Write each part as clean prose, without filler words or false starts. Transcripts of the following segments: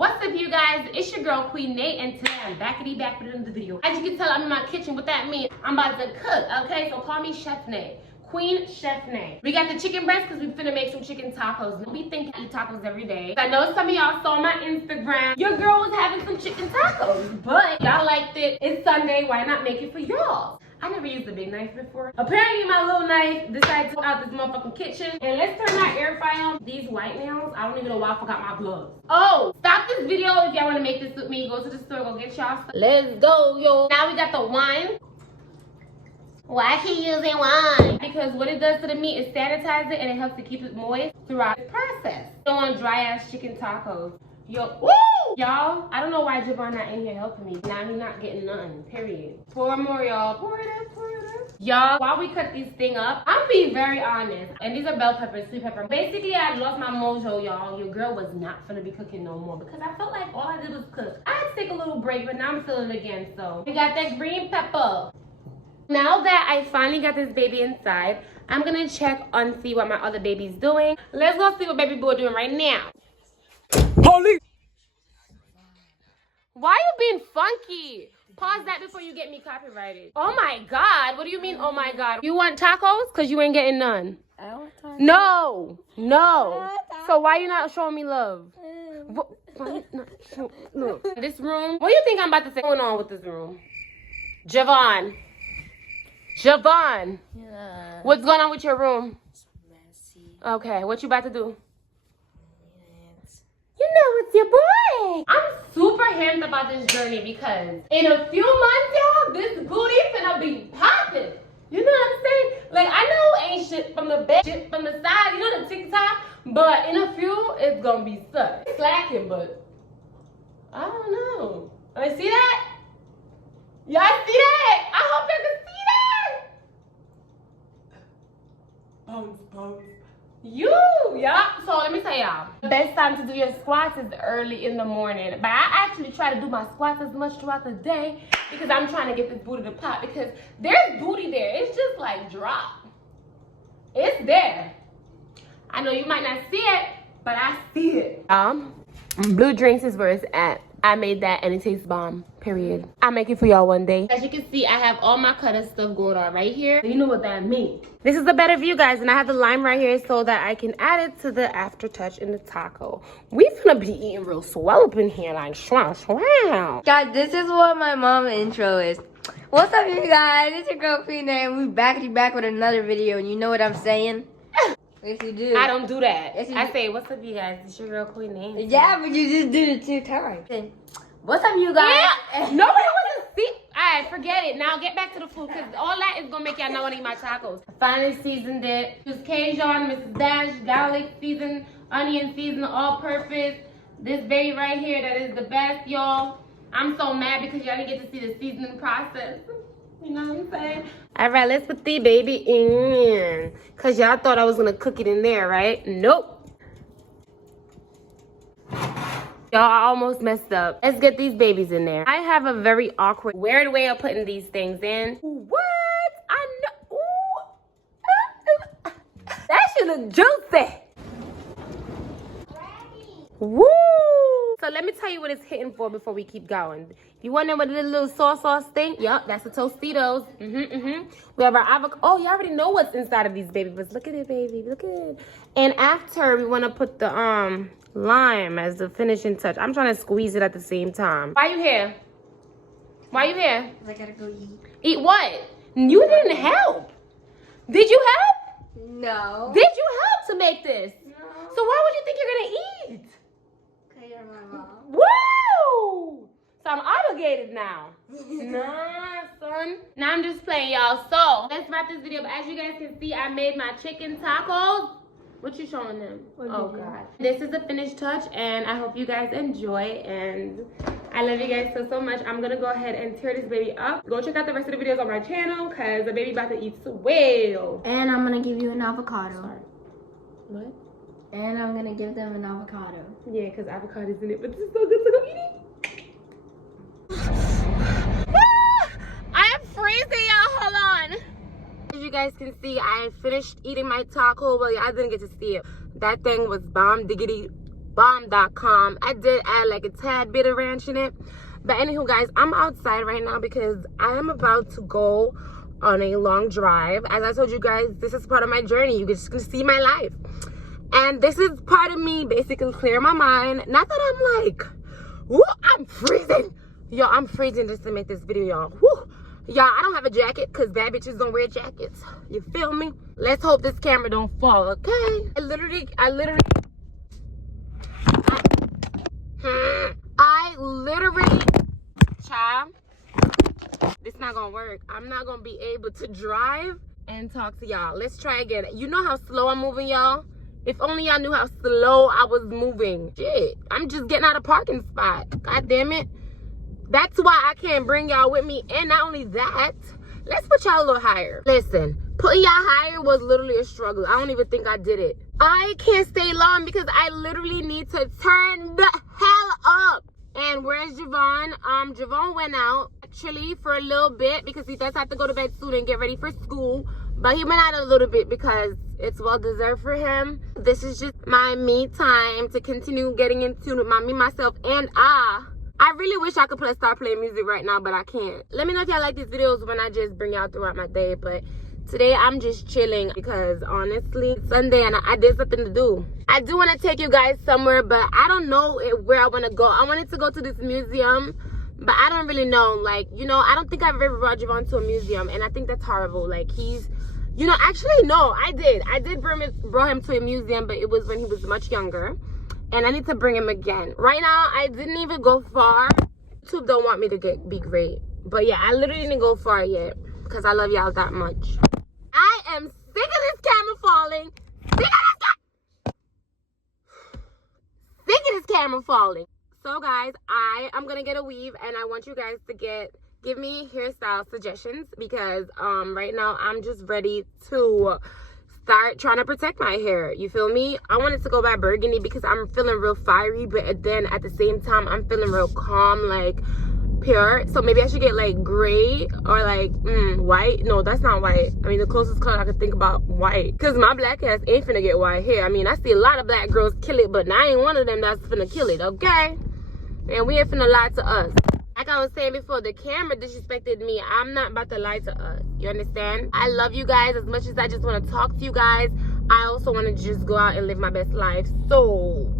What's up, you guys? It's your girl Queen Nay, and today I'm back with another video. As you can tell, I'm in my kitchen. What that means, I'm about to cook, okay? So call me Chef Nay. Queen Chef Nay. We got the chicken breast because we finna make some chicken tacos. We think I eat tacos every day. I know some of y'all saw my Instagram. Your girl was having some chicken tacos, but y'all liked it. It's Sunday, why not make it for y'all? I never used a big knife before. Apparently my little knife decided to go out this motherfucking kitchen. And let's turn our air fryer on. These white nails, I don't even know why I forgot my gloves. Oh, stop this video if y'all wanna make this with me. Go to the store, go get y'all stuff. Let's go, yo. Now we got the wine. Why she using wine? Because what it does to the meat is sanitize it and it helps to keep it moist throughout the process. Don't want dry ass chicken tacos. Yo, woo! Y'all, I don't know why Javon not in here helping me. Now he's not getting nothing, period. Pour more, y'all. Pour it up, pour it up. Y'all, while we cut these thing up, I'm being very honest. And these are bell peppers, sweet pepper. Basically, I lost my mojo, y'all. Your girl was not gonna be cooking no more because I felt like all I did was cook. I had to take a little break, but now I'm feeling it again, so. We got that green pepper. Now that I finally got this baby inside, I'm gonna check on see what my other baby's doing. Let's go see what baby boy doing right now. Holy! Why you being funky? Pause that before you get me copyrighted. Oh my God, what do you mean, oh my God? You want tacos? Cause you ain't getting none. I want tacos. No, no. So why you not showing me love? Why you not look. This room, what do you think I'm about to say? What's going on with this room? Javon. Javon, Yeah. what's going on with your room? It's messy. Okay, what you about to do? Yes. You know it's your boy. I'm super hyped about this journey because in a few months, y'all, this booty finna be popping. You know what I'm saying? Like, I know ain't shit from the back, shit from the side, you know the TikTok, but in a few, it's gonna be stuck. It's slacking, but I don't know. I see that? Y'all see that? I hope y'all can see that. Bones. Yeah. So let me tell y'all, the best time to do your squats is early in the morning. But I actually try to do my squats as much throughout the day because I'm trying to get this booty to pop because there's booty there. It's just like drop. It's there. I know you might not see it, but I see it. Blue drinks is where it's at. I made that and it tastes bomb, period. I'll make it for y'all one day. As you can see, I have all my cutter stuff going on right here. You know what that means. This is a better view, guys, and I have the lime right here so that I can add it to the aftertouch in the taco. We finna be eating real swell up in here, like wow. Guys, this is what my mom intro is. What's up, you guys? It's your girl QUEENN, and we back with another video, and you know what I'm saying? Yes, you do. I don't do that. Yes, you I do. say, what's up, you guys? It's your girl, QUEENN. Yeah, but you just did it 2 times. What's up, you guys? Yeah, nobody wants to see. Alright, forget it. Now get back to the food because all that is gonna make y'all not want to eat my tacos. I finally seasoned it. Just Cajun, Mrs. Dash, garlic season, onion season, all purpose. This baby right here, that is the best, y'all. I'm so mad because y'all didn't get to see the seasoning process. You know what I'm saying? Alright, let's put the baby in. Because y'all thought I was gonna cook it in there, right? Nope. Y'all, I almost messed up. Let's get these babies in there. I have a very awkward, weird way of putting these things in. What? I know. Ooh. That shit look juicy. Woo! So let me tell you what it's hitting for before we keep going. You wonder what the little sauce thing? Yup, that's the Tostitos. We have our avocado. Oh, you already know what's inside of these baby. But look at it, baby. Look at it. And after, we want to put the lime as the finishing touch. I'm trying to squeeze it at the same time. Why you here? Why you here? I gotta go eat. Eat what? You didn't help. Did you help? No. Did you help to make this? No. So why would you think you're gonna eat? Okay, you're my mom. Woo! So I'm obligated now. Nah, son. Now I'm just playing, y'all. So let's wrap this video up. As you guys can see, I made my chicken tacos. What you showing them? Oh God. This is the finished touch and I hope you guys enjoy and I love you guys so much. I'm gonna go ahead and tear this baby up. Go check out the rest of the videos on my channel because the baby about to eat swell. And I'm gonna give you an avocado. Sorry. What? And I'm gonna give them an avocado. Yeah, because avocado's in it, but this is so good to go eat it. I am freezing, y'all. Hold on. As you guys can see, I finished eating my taco. Well, yeah, I didn't get to see it. That thing was bomb diggity bomb.com. I did add like a tad bit of ranch in it. But anywho, guys, I'm outside right now because I am about to go on a long drive. As I told you guys, this is part of my journey. You just gonna see my life. And this is part of me basically clear my mind. Not that I'm like, whoo, I'm freezing. Yo, I'm freezing just to make this video, y'all. Whoo. Y'all, I don't have a jacket because bad bitches don't wear jackets. You feel me? Let's hope this camera don't fall, okay? I literally, child, this not gonna work. I'm not gonna be able to drive and talk to y'all. Let's try again. You know how slow I'm moving, y'all? If only y'all knew how slow I was moving. Shit, I'm just getting out of parking spot. God damn it. That's why I can't bring y'all with me. And not only that, let's put y'all a little higher. Listen, putting y'all higher was literally a struggle. I don't even think I did it. I can't stay long because I literally need to turn the hell up. And where's Javon? Javon went out actually for a little bit because he does have to go to bed soon and get ready for school. But he went out a little bit because it's well deserved for him. This is just my me time to continue getting in tune with my me, myself, and I really wish I could start playing music right now, but I can't. Let me know if y'all like these videos when I just bring y'all throughout my day. But today I'm just chilling because honestly, it's Sunday and I did something to do. I do want to take you guys somewhere, but I don't know where I want to go. I wanted to go to this museum, but I don't really know. Like, you know, I don't think I've ever brought Javon to a museum, and I think that's horrible. Like, he's, you know, actually, no, I did brought him to a museum, but it was when he was much younger. And I need to bring him again. Right now, I didn't even go far. YouTube don't want me to be great. But yeah, I literally didn't go far yet because I love y'all that much. I am sick of this camera falling. Sick of this camera falling. So guys, I am gonna get a weave, and I want you guys to give me hairstyle suggestions because right now I'm just ready to start trying to protect my hair. You feel me? I wanted to go by burgundy because I'm feeling real fiery, but then at the same time I'm feeling real calm, like pure. So maybe I should get like gray or like white. No, that's not white. I mean, the closest color I could think about white, because my black ass ain't finna get white hair. I mean, I see a lot of black girls kill it, but I ain't one of them that's finna kill it, okay? And we ain't finna lie to us. Like I was saying before, the camera disrespected me. I'm not about to lie to us. You understand? I love you guys as much as I just want to talk to you guys. I also want to just go out and live my best life. So,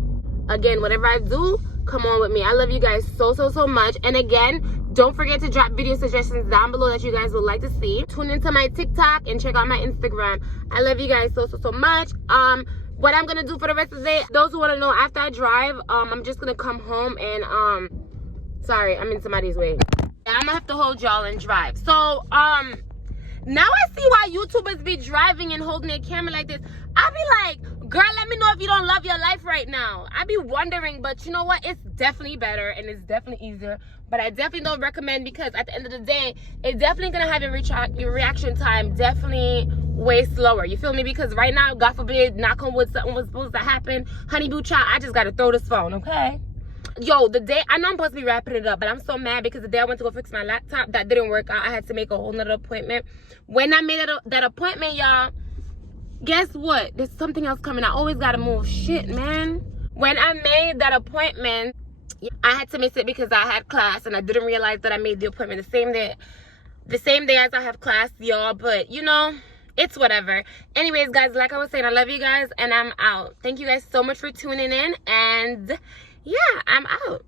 again, whatever I do, come on with me. I love you guys so much. And again, don't forget to drop video suggestions down below that you guys would like to see. Tune into my TikTok and check out my Instagram. I love you guys so much. What I'm going to do for the rest of the day, those who want to know, after I drive, I'm just going to come home and, sorry, I'm in somebody's way. I'm gonna have to hold y'all and drive. So, now I see why YouTubers be driving and holding their camera like this. I be like, girl, let me know if you don't love your life right now. I be wondering, but you know what? It's definitely better and it's definitely easier. But I definitely don't recommend, because at the end of the day, it's definitely gonna have your reaction time definitely way slower. You feel me? Because right now, God forbid, knock on wood, something was supposed to happen. Honey boo child, I just gotta throw this phone, okay? Yo, the day, I know I'm supposed to be wrapping it up, but I'm so mad because the day I went to go fix my laptop, that didn't work out. I had to make a whole nother appointment. When I made that appointment, y'all, guess what? There's something else coming. I always gotta move shit, man. When I made that appointment, I had to miss it because I had class, and I didn't realize that I made the appointment the same day as I have class, y'all. But you know, it's whatever. Anyways, guys, like I was saying, I love you guys, and I'm out. Thank you guys so much for tuning in, and yeah, I'm out.